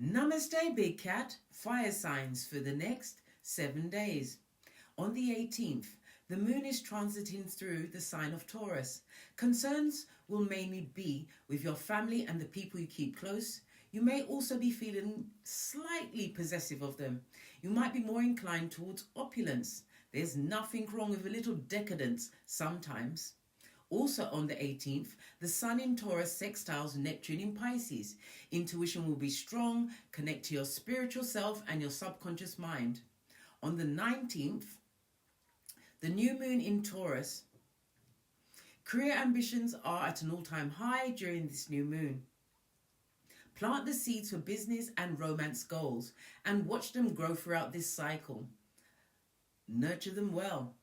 Namaste, Big Cat. Fire signs for the next 7 days. On the 18th, the moon is transiting through the sign of Taurus. Concerns will mainly be with your family and the people you keep close. You may also be feeling slightly possessive of them. You might be more inclined towards opulence. There's nothing wrong with a little decadence sometimes. Also on the 18th, the Sun in Taurus sextiles Neptune in Pisces. Intuition will be strong, connect to your spiritual self and your subconscious mind. On the 19th, the new moon in Taurus. Career ambitions are at an all-time high during this new moon. Plant the seeds for business and romance goals and watch them grow throughout this cycle. Nurture them well.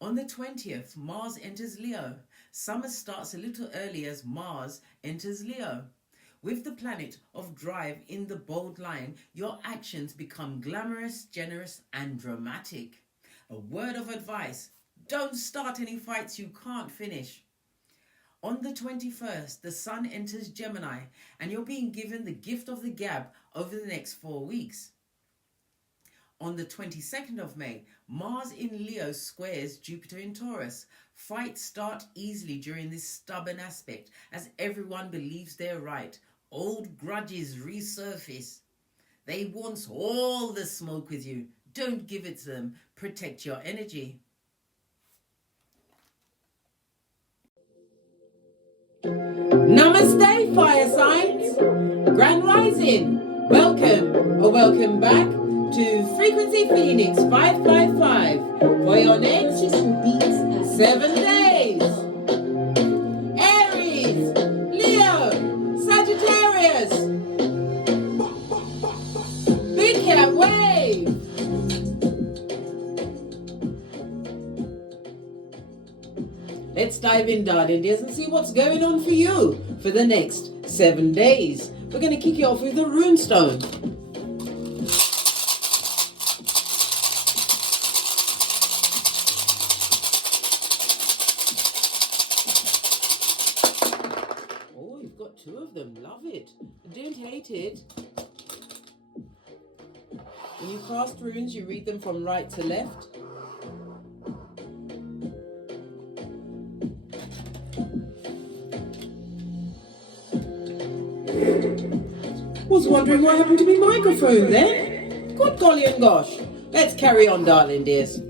On the 20th, Mars enters Leo. Summer starts a little early as Mars enters Leo. With the planet of drive in the bold line, your actions become glamorous, generous, and dramatic. A word of advice: don't start any fights you can't finish. On the 21st, the Sun enters Gemini, and you're being given the gift of the gab over the next 4 weeks. On the 22nd of May, Mars in Leo squares Jupiter in Taurus. Fights start easily during this stubborn aspect as everyone believes they're right. Old grudges resurface. They want all the smoke with you. Don't give it to them. Protect your energy. Namaste, fire signs. Grand Rising. Welcome back to Frequency Phoenix 555 for your next 7 days. Aries, Leo, Sagittarius. Big Cat Wave. Let's dive in, darling dears, and see what's going on for you for the next 7 days. We're going to kick you off with the rune stone. Two of them. Love it. Don't hate it. When you cast runes, you read them from right to left. Was wondering what happened to my microphone then. Good golly and gosh. Let's carry on, darling dears.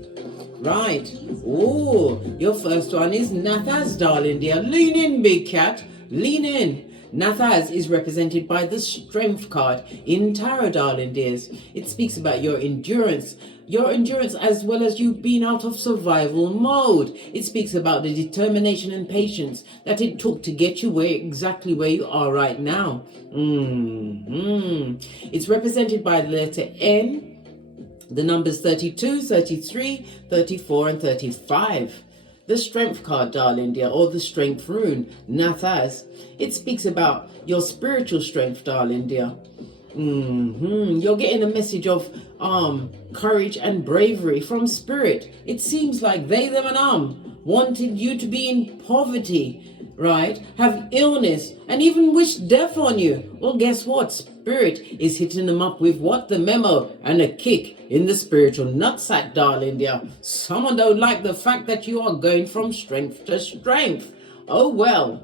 Right. Oh, your first one is Nathaz, darling dear. Lean in, big cat. Lean in. Nathaz is represented by the Strength card in Tarot, darling dears. It speaks about your endurance as well as you being out of survival mode. It speaks about the determination and patience that it took to get you exactly where you are right now. It's represented by the letter N, the numbers 32, 33, 34, and 35. The Strength card, darling dear, or the Strength rune, Nathaz. It speaks about your spiritual strength, darling dear. You're getting a message of courage and bravery from spirit. It seems like they, them, and wanted you to be in poverty, right? Have illness and even wish death on you. Well, guess what? Spirit is hitting them up with what? The memo and a kick in the spiritual nutsack, darling dear. Someone don't like the fact that you are going from strength to strength. Oh well.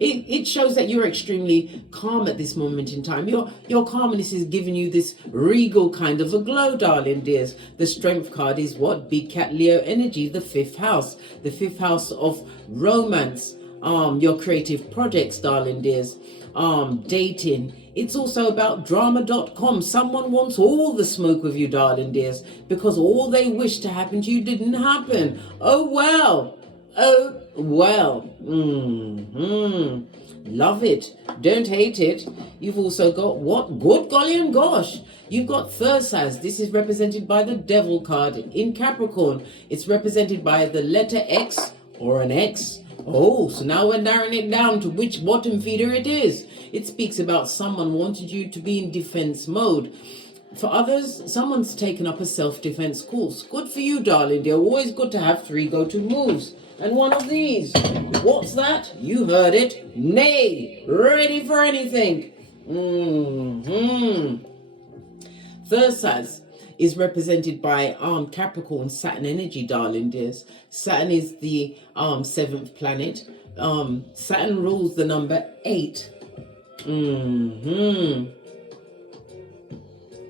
It shows that you're extremely calm at this moment in time. Your calmness is giving you this regal kind of a glow, darling dears. The Strength card is what? Big Cat Leo energy, the 5th house. The 5th house of romance, your creative projects, darling dears, dating. It's also about drama.com. Someone wants all the smoke with you, darling dears, because all they wish to happen to you didn't happen. Oh well. Love it. Don't hate it. You've also got what? Good golly and gosh. You've got Thursaz. This is represented by the Devil card in Capricorn. It's represented by the letter X or an X. Oh, so now we're narrowing it down to which bottom feeder it is. It speaks about someone wanted you to be in defense mode. For others, someone's taken up a self-defense course. Good for you, darling dear. Always good to have 3 go-to moves. and one of these. What's that? You heard it. Nay, ready for anything. Thursday is represented by Capricorn Saturn energy, darling dears. Saturn is the 7th planet. Saturn rules the number 8.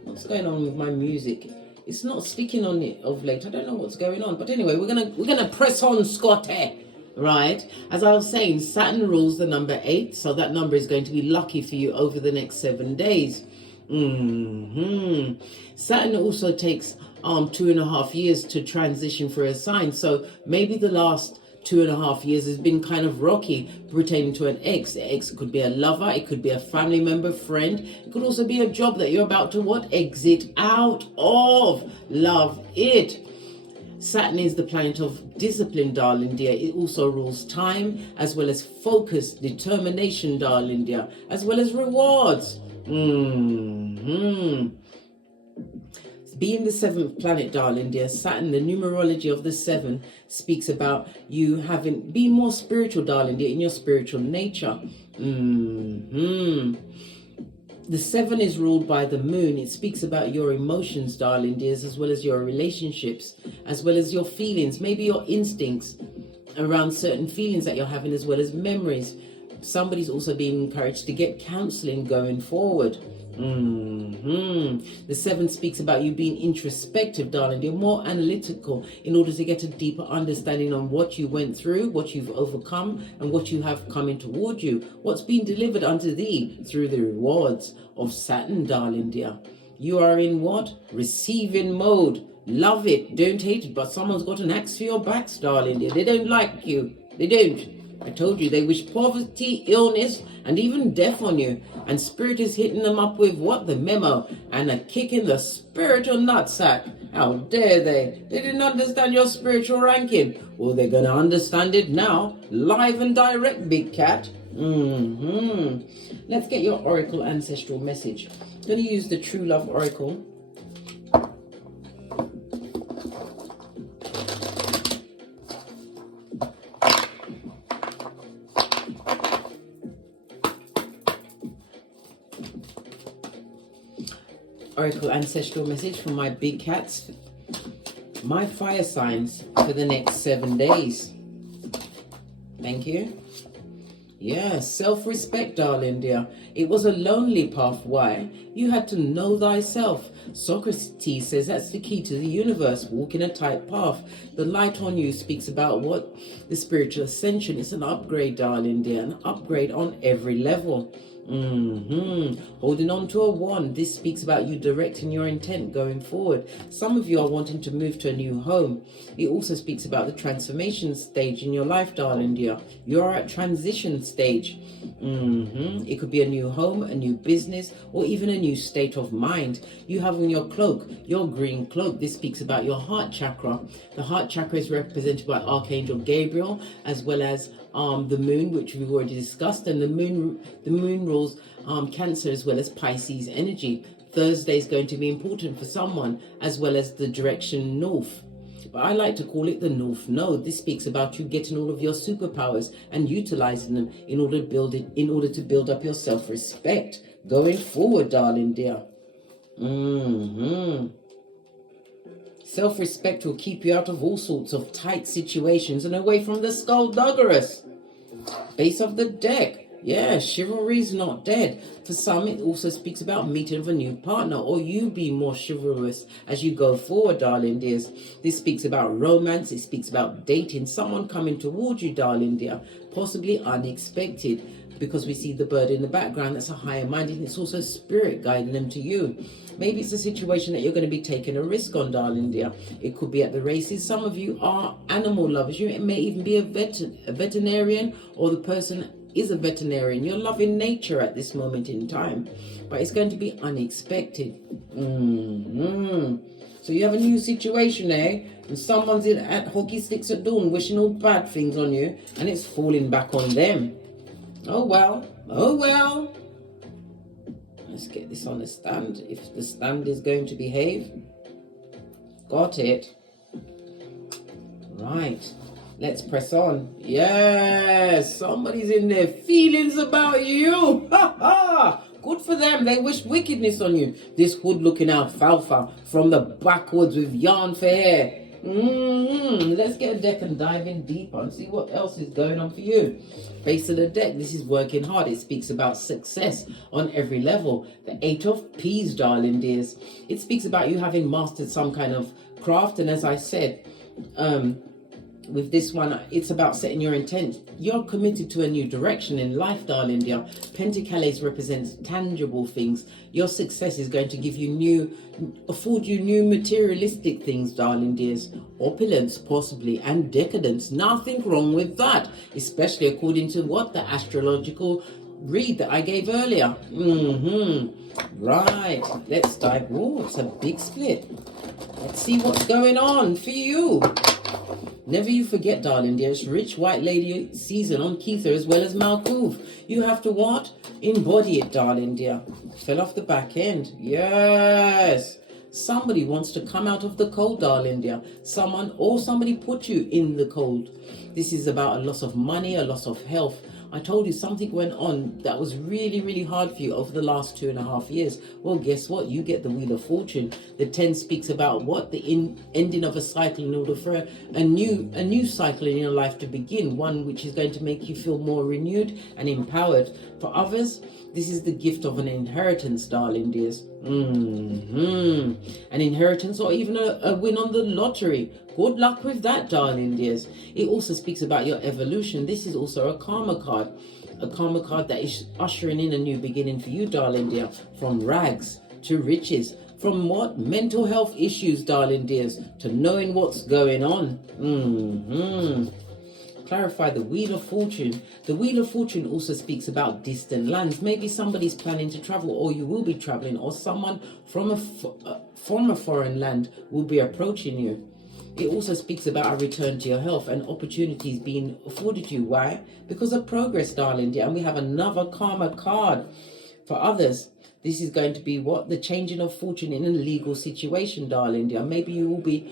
What's going on with my music? It's not sticking on it of late. I don't know what's going on. But anyway, we're gonna press on, Scotty. Right? As I was saying, Saturn rules the number 8, so that number is going to be lucky for you over the next 7 days. Saturn also takes 2.5 years to transition for a sign, so maybe the last 2.5 years has been kind of rocky pertaining to an ex. The ex could be a lover, it could be a family member, friend, it could also be a job that you're about to exit out of. Love it. Saturn is the planet of discipline, darling dear. It also rules time, as well as focus, determination, darling dear, as well as rewards. Being the 7th planet, darling dear, Saturn, the numerology of the 7, speaks about you being more spiritual, darling dear, in your spiritual nature. The 7 is ruled by the moon. It speaks about your emotions, darling dears, as well as your relationships, as well as your feelings, maybe your instincts around certain feelings that you're having, as well as memories. Somebody's also being encouraged to get counseling going forward. The 7 speaks about you being introspective, darling. You're more analytical in order to get a deeper understanding on what you went through, what you've overcome, and what you have coming toward you. What's been delivered unto thee through the rewards of Saturn, darling dear. You are in what? Receiving mode. Love it. Don't hate it. But someone's got an axe for your backs, darling dear. They don't like you. They don't. I told you, they wish poverty, illness, and even death on you. And Spirit is hitting them up with what? The memo. And a kick in the spiritual nutsack. How dare they? They didn't understand your spiritual ranking. Well, they're going to understand it now. Live and direct, big cat. Let's get your oracle ancestral message. I'm going to use the True Love Oracle. Oracle ancestral message from my big cats, my fire signs for the next 7 days. Thank you. Yeah, self-respect, darling dear. It was a lonely path. Why? You had to know thyself. Socrates says that's the key to the universe. Walk in a tight path. The light on you speaks about what? The spiritual ascension. It's an upgrade, darling dear. An upgrade on every level. Holding on to a wand. This speaks about you directing your intent going forward. Some of you are wanting to move to a new home. It also speaks about the transformation stage in your life, darling dear. You are at transition stage. It could be a new home, a new business, or even a new state of mind. You have on your cloak, your green cloak. This speaks about your heart chakra. The heart chakra is represented by Archangel Gabriel, as well as the moon, which we've already discussed, and the moon rules Cancer as well as Pisces energy. Thursday is going to be important for someone, as well as the direction north. But I like to call it the North Node. This speaks about you getting all of your superpowers and utilizing them in order to build up your self-respect going forward, darling dear. Self-respect will keep you out of all sorts of tight situations and away from the skullduggerous. Base of the deck. Yeah, chivalry's not dead. For some, it also speaks about meeting of a new partner, or you being more chivalrous as you go forward, darling dears. This speaks about romance. It speaks about dating, someone coming towards you, darling dear, possibly unexpected, because we see the bird in the background. That's a higher mind, and it's also spirit guiding them to you. Maybe it's a situation that you're going to be taking a risk on, darling dear. It could be at the races. Some of you are animal lovers. You may even be a veterinarian, or the person is a veterinarian. You're loving nature at this moment in time, but it's going to be unexpected. So you have a new situation, and someone's at hockey sticks at dawn wishing all bad things on you, and it's falling back on them. Oh well. Let's get this on the stand, if the stand is going to behave. Got it. Right. Let's press on. Yes, somebody's in their feelings about you. Ha ha! Good for them. They wish wickedness on you. This hood looking alfalfa from the backwoods with yarn for hair. Let's get a deck and dive in deeper and see what else is going on for you. Base of the deck, this is working hard. It speaks about success on every level. The 8 of Peas, darling dears. It speaks about you having mastered some kind of craft, and as I said, with this one, it's about setting your intent. You're committed to a new direction in life, darling dear. Pentacles represents tangible things. Your success is going to give you afford you new materialistic things, darling dears. Opulence, possibly, and decadence. Nothing wrong with that, especially according to what the astrological read that I gave earlier. Right, let's dive. Oh, it's a big split. Let's see what's going on for you. Never you forget, darling dear, it's Rich White Lady season on Keitha as well as Malkuv. You have to what? Embody it, darling dear. Fell off the back end. Yes. Somebody wants to come out of the cold, darling dear. Somebody put you in the cold. This is about a loss of money, a loss of health. I told you something went on that was really, really hard for you over the last 2.5 years. Well, guess what? You get the Wheel of Fortune. The 10 speaks about what? The ending of a cycle in order for a new cycle in your life to begin. One which is going to make you feel more renewed and empowered. For others, this is the gift of an inheritance, darling dears. An inheritance or even a win on the lottery. Good luck with that, darling dears. It also speaks about your evolution. This is also a karma card. A karma card that is ushering in a new beginning for you, darling dear. From rags to riches. From what? Mental health issues, darling dears, to knowing what's going on. Clarify the Wheel of Fortune. The Wheel of Fortune also speaks about distant lands. Maybe somebody's planning to travel, or you will be traveling, or someone from a foreign land will be approaching you. It also speaks about a return to your health and opportunities being afforded you. Why? Because of progress, darling dear. And we have another karma card. For others, this is going to be what? The changing of fortune in a legal situation, darling dear. Maybe you will be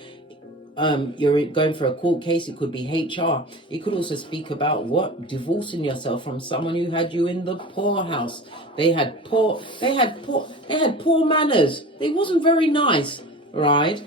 you're going for a court case. It could be HR. It could also speak about what? Divorcing yourself from someone who had you in the poorhouse. They had poor manners. They wasn't very nice, right?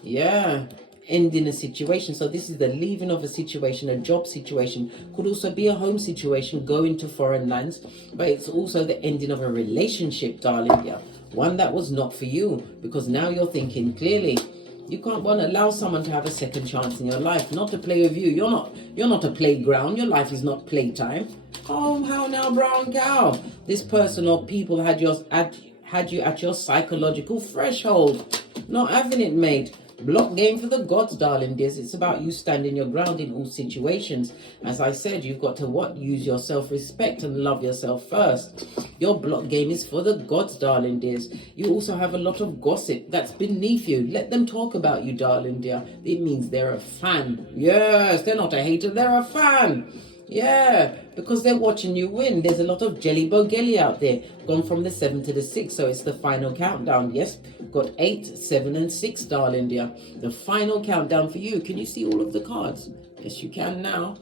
Yeah. Ending a situation. So this is the leaving of a situation, a job situation. Could also be a home situation, going to foreign lands. But it's also the ending of a relationship, darling dear. One that was not for you, because now you're thinking clearly. You can't want to allow someone to have a second chance in your life, not to play with you. You're not a playground. Your life is not playtime. Oh, how now, brown cow? This person or people had you at your psychological threshold. Not having it, mate. Block game for the gods, darling dears. It's about you standing your ground in all situations. As I said, you've got to what? Use your self-respect and love yourself first. Your block game is for the gods, darling dears. You also have a lot of gossip that's beneath you. Let them talk about you, darling dear. It means they're a fan. Yes, they're not a hater, they're a fan. Yeah, because they're watching you win. There's a lot of jelly bogelly out there. Gone from the 7 to the 6, so it's the final countdown. Yes, got 8, 7, and 6, darling dear. The final countdown for you. Can you see all of the cards? Yes, you can now.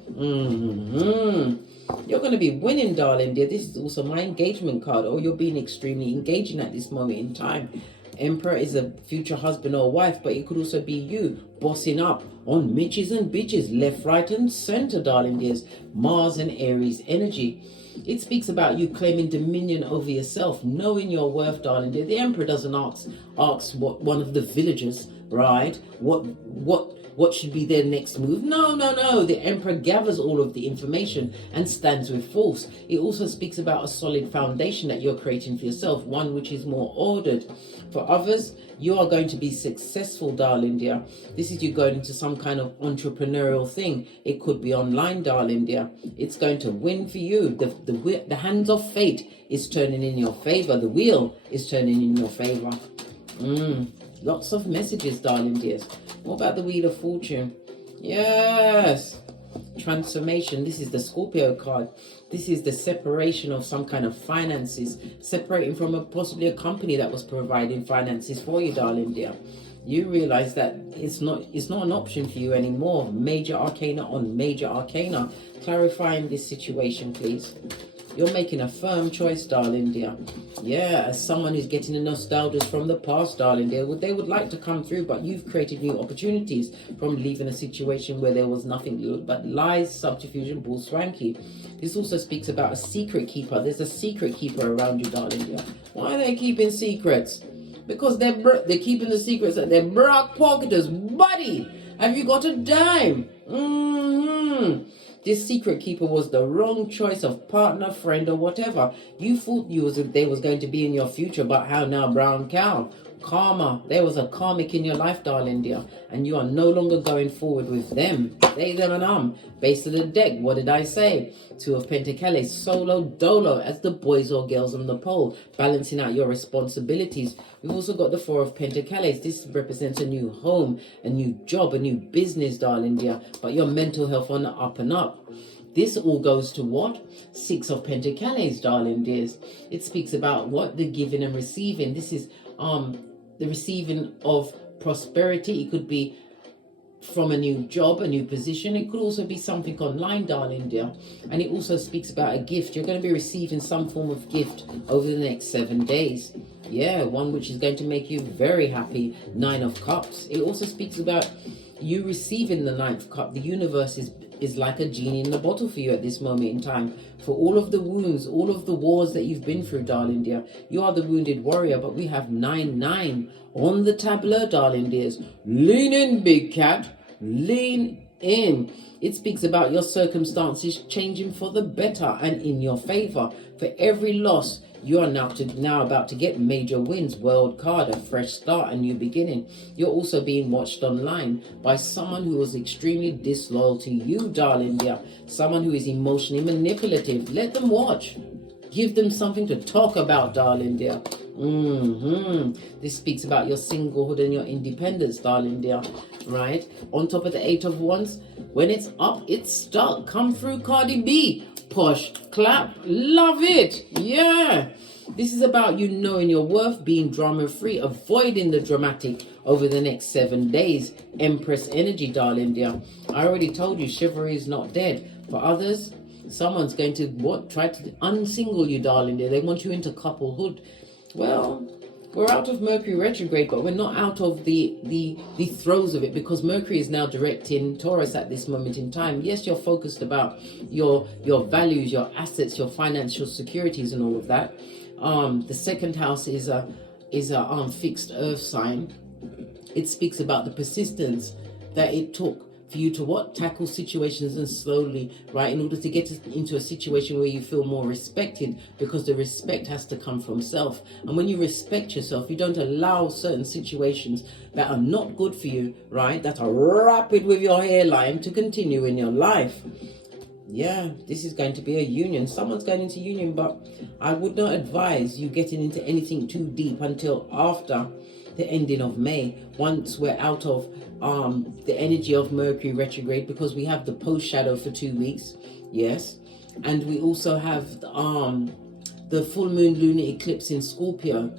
You're going to be winning, darling dear. This is also my engagement card. Or you're being extremely engaging at this moment in time. Emperor is a future husband or wife, but it could also be you bossing up on Mitches and bitches, left, right, and center, darling dears. Mars and Aries energy. It speaks about you claiming dominion over yourself, knowing your worth, darling dear. The Emperor doesn't ask what one of the villagers, right? What should be their next move? No. The Emperor gathers all of the information and stands with force. It also speaks about a solid foundation that you're creating for yourself, one which is more ordered. For others, you are going to be successful, darling dear. This is you going into some kind of entrepreneurial thing. It could be online, darling dear. It's going to win for you. The hands of fate is turning in your favor. The wheel is turning in your favor. Lots of messages, darling dears. What about the Wheel of Fortune? Yes. Transformation. This is the Scorpio card. This is the separation of some kind of finances. Separating from possibly a company that was providing finances for you, darling dear. You realize that it's not an option for you anymore. Major arcana on major arcana. Clarifying this situation, please. You're making a firm choice, darling dear. Yeah, as someone who's getting the nostalgia from the past, darling dear, they would like to come through, but you've created new opportunities from leaving a situation where there was nothing but lies, subterfuge, and bull swanky. This also speaks about a secret keeper. There's a secret keeper around you, darling dear. Why are they keeping secrets? Because they're keeping the secrets that they're broke pocketers. Buddy, have you got a dime? This secret keeper was the wrong choice of partner, friend, or whatever. You thought they was going to be in your future, but how now, brown cow? Karma. There was a karmic in your life, darling dear, and you are no longer going forward with them. They, them, and Base of the deck, what did I say? Two of Pentacles, solo dolo, as the boys or girls on the pole, balancing out your responsibilities. We've also got the Four of Pentacles. This represents a new home, a new job, a new business, darling dear, but your mental health on the up and up. This all goes to what? Six of Pentacles, darling dears. It speaks about what? The giving and receiving. This is the receiving of prosperity. It could be from a new job, a new position. It could also be something online, darling dear. And it also speaks about a gift. You're going to be receiving some form of gift over the next 7 days. Yeah, one which is going to make you very happy. Nine of Cups. It also speaks about you receiving the ninth cup. The universe is like a genie in the bottle for you at this moment in time. For all of the wounds, all of the wars that you've been through, darling dear. You are the wounded warrior, but we have 9-9 on the tableau, darling dears. Lean in, big cat. Lean in. It speaks about your circumstances changing for the better and in your favor. For every loss, you are now about to get major wins. World card, a fresh start, a new beginning. You're also being watched online by someone who was extremely disloyal to you, darling dear. Someone who is emotionally manipulative. Let them watch. Give them something to talk about, darling dear. This speaks about your singlehood and your independence, darling dear. Right? On top of the Eight of Wands, when it's up, it's stuck. Come through, Cardi B. Push, clap, love it. Yeah. This is about you knowing your worth, being drama free, avoiding the dramatic over the next 7 days. Empress energy, darling dear. I already told you chivalry is not dead. For others, someone's going to try to unsingle you, darling dear. They want you into couplehood. Well, we're out of Mercury retrograde, but we're not out of the throes of it, because Mercury is now direct in Taurus at this moment in time. Yes, you're focused about your values, your assets, your financial securities and all of that. The second house is a fixed earth sign. It speaks about the persistence that it took for you to tackle situations and slowly, right, in order to get into a situation where you feel more respected, because the respect has to come from self. And when you respect yourself, you don't allow certain situations that are not good for you, right, that are rapid with your hairline, to continue in your life. Yeah, this is going to be a union. Someone's going into union, but I would not advise you getting into anything too deep until after the ending of May, once we're out of the energy of Mercury retrograde, because we have the post shadow for 2 weeks. Yes. And we also have the full moon lunar eclipse in Scorpio.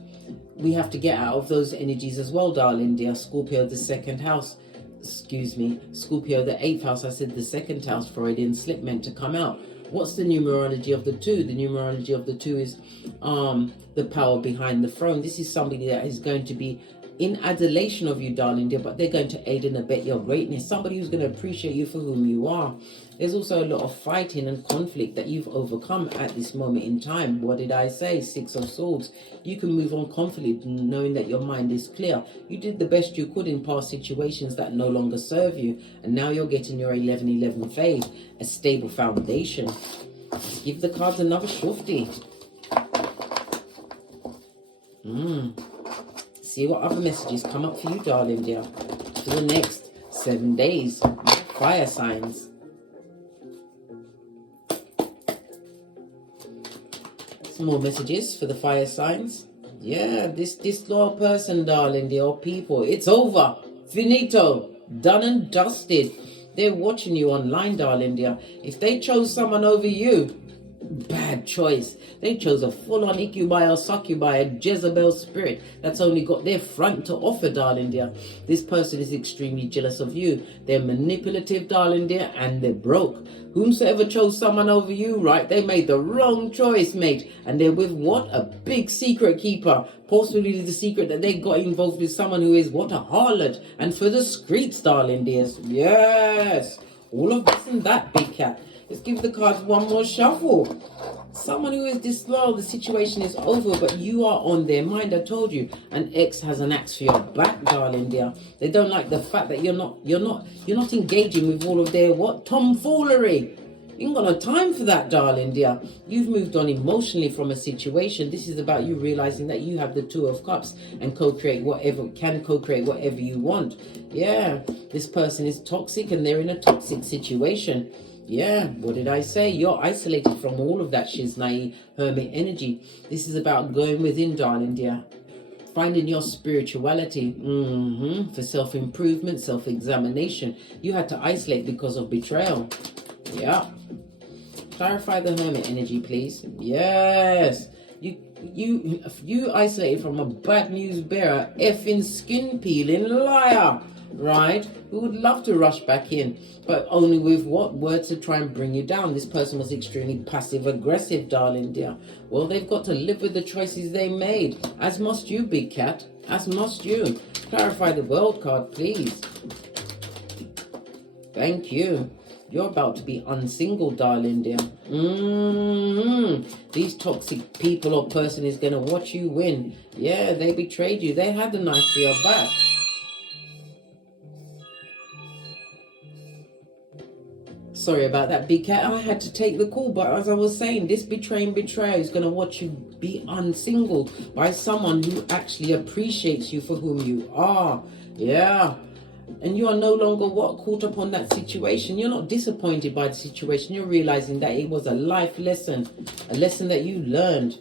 We have to get out of those energies as well, darling dear. Scorpio, the second house. Scorpio, the 8th house. I said the second house, Freudian slip, meant to come out. What's the numerology of the two? The numerology of the two is the power behind the throne. This is somebody that is going to be in adulation of you, darling dear, but they're going to aid and abet your greatness. Somebody who's going to appreciate you for whom you are. There's also a lot of fighting and conflict that you've overcome at this moment in time. What did I say? Six of Swords. You can move on confidently, knowing that your mind is clear. You did the best you could in past situations that no longer serve you, and now you're getting your 11-11 fade, a stable foundation. Let's give the cards another shufty. See what other messages come up for you, darling dear, for the next 7 days. Fire signs. Some more messages for the fire signs. Yeah, this disloyal person, darling dear, or people, it's over. Finito. Done and dusted. They're watching you online, darling dear. If they chose someone over you, bad choice. They chose a full-on incubi or succubi, a Jezebel spirit that's only got their front to offer, darling dear. This person is extremely jealous of you. They're manipulative, darling dear, and they're broke. Whomsoever chose someone over you, right, they made the wrong choice, mate. And they're with what? A big secret keeper. Possibly the secret that they got involved with someone who is what? A harlot. And for the streets, darling dears. Yes. All of this and that, big cat. Let's give the cards one more shuffle. Someone who is disloyal, the situation is over, but you are on their mind. I told you, an ex has an axe for your back, darling dear. They don't like the fact that you're not engaging with all of their what? Tomfoolery. You ain't got no time for that, darling dear. You've moved on emotionally from a situation. This is about you realizing that you have the Two of Cups and co-create whatever you want. Yeah, this person is toxic and they're in a toxic situation. Yeah, what did I say? You're isolated from all of that Shiznai hermit energy. This is about going within, darling dear. Finding your spirituality for self-improvement, self-examination. You had to isolate because of betrayal. Yeah. Clarify the hermit energy, please. Yes. You isolated from a bad news bearer, effing skin peeling liar. Right? Who would love to rush back in, but only with what? Words to try and bring you down. This person was extremely passive aggressive, darling dear. Well, they've got to live with the choices they made, as must you, big cat, as must you. Clarify the world card, please. Thank you. You're about to be unsingled, darling dear. These toxic people or person is going to watch you win. Yeah, they betrayed you. They had the knife for your back. Sorry about that, big cat. I had to take the call, but as I was saying, this betrayer is going to watch you be unsingled by someone who actually appreciates you for whom you are. Yeah. And you are no longer what? Caught up on that situation. You're not disappointed by the situation. You're realizing that it was a life lesson. A lesson that you learned.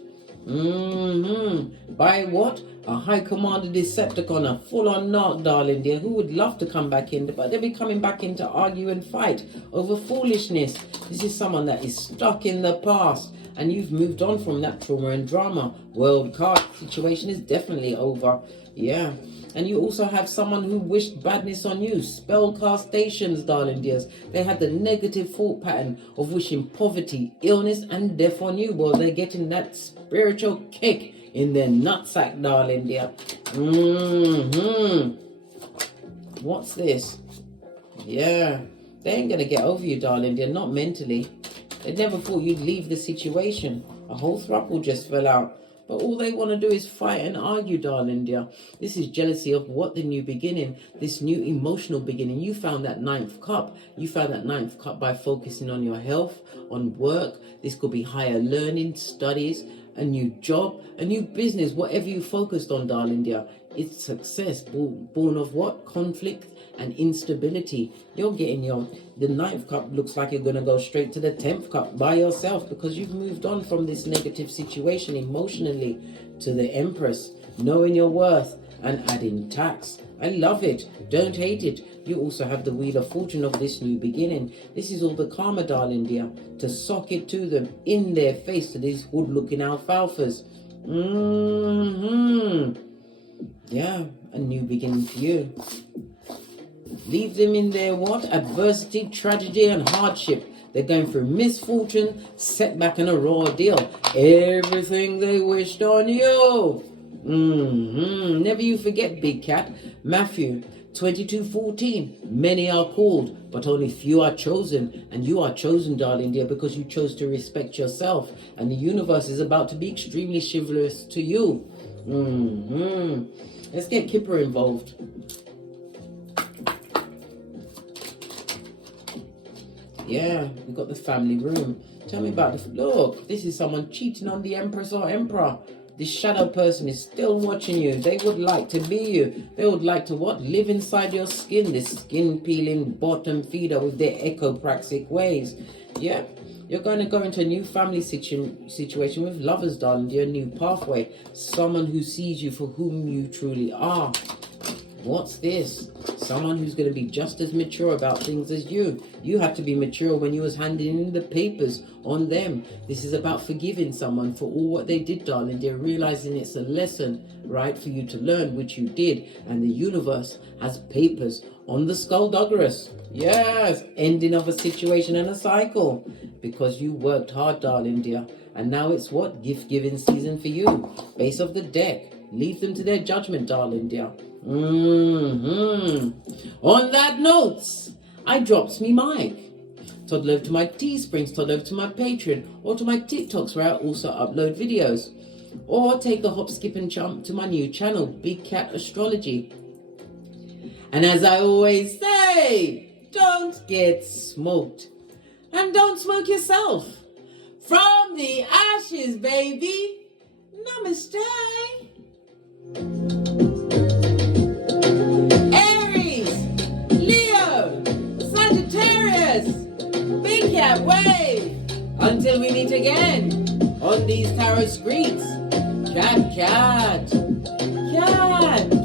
By what? A high commander Decepticon, a full-on narc, darling dear, who would love to come back in, but they'll be coming back in to argue and fight over foolishness. This is someone that is stuck in the past, and you've moved on from that trauma and drama. World card situation is definitely over. Yeah. And you also have someone who wished badness on you. Spellcastations, darling dears. They had the negative thought pattern of wishing poverty, illness, and death on you. Well, they're getting that spiritual kick in their nutsack, darling dear. What's this? Yeah. They ain't going to get over you, darling dear. Not mentally. They never thought you'd leave the situation. A whole throuple just fell out. But all they want to do is fight and argue, darling dear. This is jealousy of what? The new beginning. This new emotional beginning. You found that 9th cup. You found that 9th cup by focusing on your health, on work. This could be higher learning, studies, a new job, a new business. Whatever you focused on, darling dear. It's success. Born of what? Conflict and instability. You're getting the 9th cup looks like you're going to go straight to the 10th cup by yourself, because you've moved on from this negative situation emotionally to the Empress, knowing your worth and adding tax. I love it. Don't hate it. You also have the Wheel of Fortune of this new beginning. This is all the karma, darling dear, to sock it to them in their face, to these hood-looking alfalfas. Yeah, a new beginning for you. Leave them in their what? Adversity, tragedy, and hardship. They're going through misfortune, setback, and a raw deal. Everything they wished on you. Never you forget, big cat. Matthew 22:14. Many are called, but only few are chosen. And you are chosen, darling dear, because you chose to respect yourself. And the universe is about to be extremely chivalrous to you. Let's get Kipper involved. Yeah, we got the family room. Tell me about the... Look, this is someone cheating on the Empress or Emperor. This shadow person is still watching you. They would like to be you. They would like to what? Live inside your skin. This skin-peeling bottom feeder with their echopraxic ways. Yeah, you're going to go into a new family situation with lovers, darling dear. A new pathway. Someone who sees you for whom you truly are. What's this? Someone who's going to be just as mature about things as you. You had to be mature when you was handing in the papers on them. This is about forgiving someone for all what they did, darling. They're realizing it's a lesson, right, for you to learn, which you did. And the universe has papers on the skullduggerous. Yes, ending of a situation and a cycle. Because you worked hard, darling dear. And now it's what? Gift-giving season for you. Base of the deck. Leave them to their judgment, darling dear. On that note, I drops me mic. Toddle over to my Teesprings, toddle over to my Patreon, or to my TikToks where I also upload videos. Or take a hop, skip and jump to my new channel, Big Cat Astrology. And as I always say, don't get smoked. And don't smoke yourself. From the ashes, baby. Namaste. Big Cat Wave! Until we meet again on these tarot streets. Cat, cat, cat.